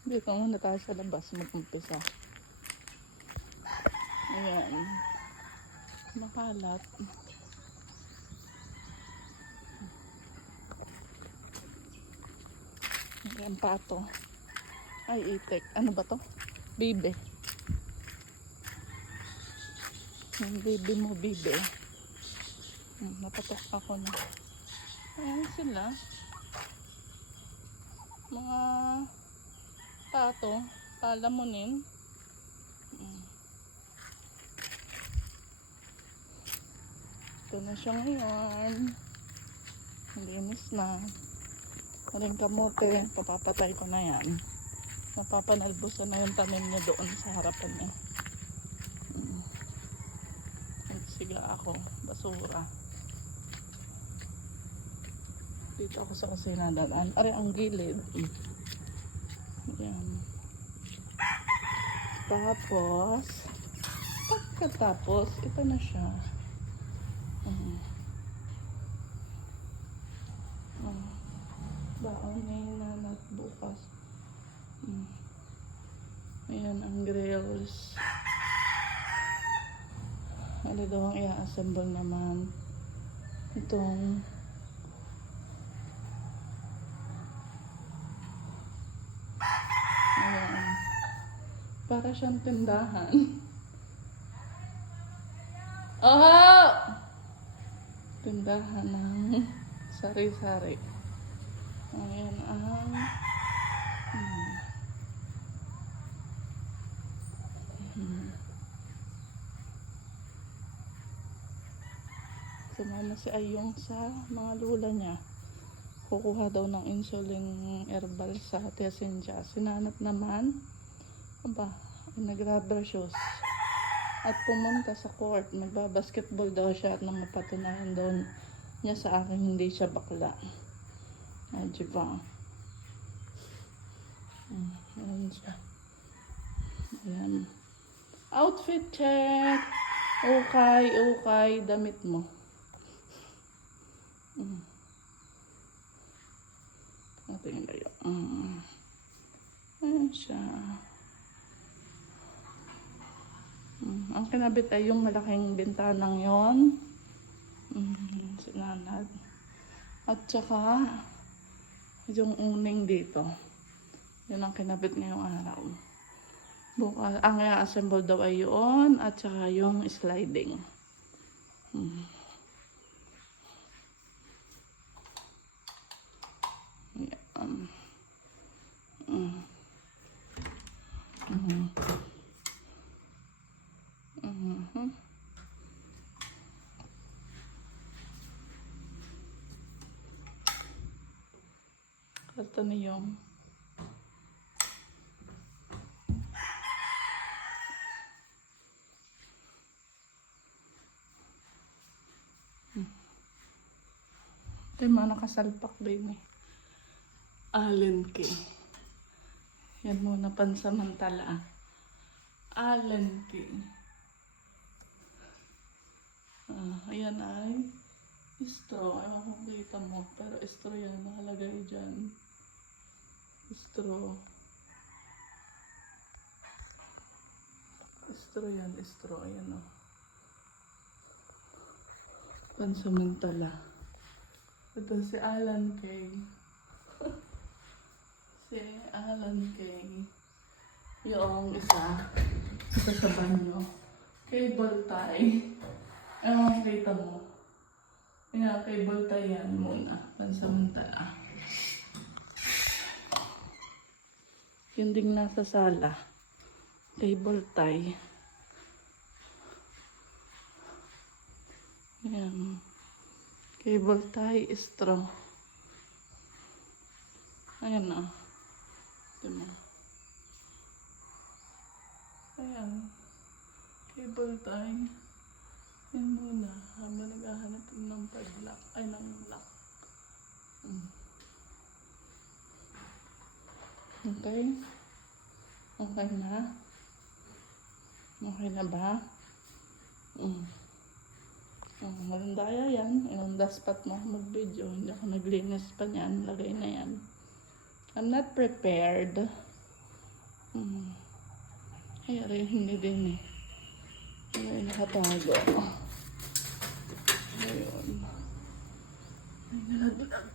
Dito muna tayo sa labas mag-umpisa. Ayan. Makalat. Ayan, pato. Ay, itik. Ano ba to? Bibe. Yung bibe mo, bibe. Napatok ako na. Ayan sila. Mga pato. Palamunin. Ito na siya ngayon. Linis na. Maring kamote. Papapatay ko na yan. Mapapanalbusan na yung tanim niya doon sa harapan niya. Nagsiga ako. Basura. Dito ako sa kusina dadaan. Ari ang gilid. Yan. Tapos pagkatapos ito na siya. Baonin na bukas. Ayan ang grills. Ano daw ang i-assemble naman itong ayan. Para siyang tindahan. Oh! Tindahan ng sari-sari. Ayan ang sumama si Ayong sa mga lula niya. Kukuha daw ng insulin herbal sa Tia Cynthia. Sinanat naman nag-rubber shoes at pumunta sa court. Nagbabasketball daw siya at nang mapatunayan daw niya sa akin hindi siya bakla. Diba? Ayan siya. Ayan. Outfit check. Okay, damit mo. Ating layo. Ayan siya. Ang kinabit ay yung malaking bintanang yon. Sinanad. At saka yung uning dito. Yun ang kinabit ngayong araw. Bukas, ang i-assemble daw ay yun. At saka yung sliding. Ito na yung ito yung mga nakasalpak din eh. Allen Kay. Yan muna pansamantala. Allen Kay. Ayan ay straw. Ewan kung kita mo. Pero straw yan. Nakalagay dyan. Straw. Straw yan. Straw. Ayan o. Pansamantala. Ito si Allen Kay. Si Allen Kay. Yung isa sa banyo. Cable tie. Ewan kita mo. Kaya cable tie yan muna. Pansamantala. Yung ding nasa sala. Cable tie. Ayan. Cable tie, straw. Ayan na. Diba? Ayan. Cable tie. Yan muna. Habang naghahanap ng padlock. Ay, ng lock. Okay. Okay na. Okay na ba? Magandaya yan. Yung daspat mo mag-video. Hindi ako naglinis pa niyan. Lagay na yan. I'm not prepared. Kaya rin hindi din eh. May nakatago. Ayun. Ay, nalaglag.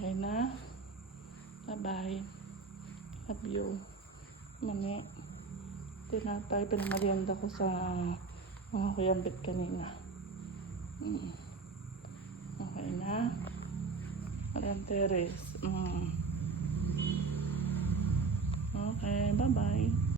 Okay na. Bye-bye. Love you. Mami. Tinapay. Pinamarianda ko sa mga kuyambit kanina. Okay na. Marian Teres. Okay. Bye-bye.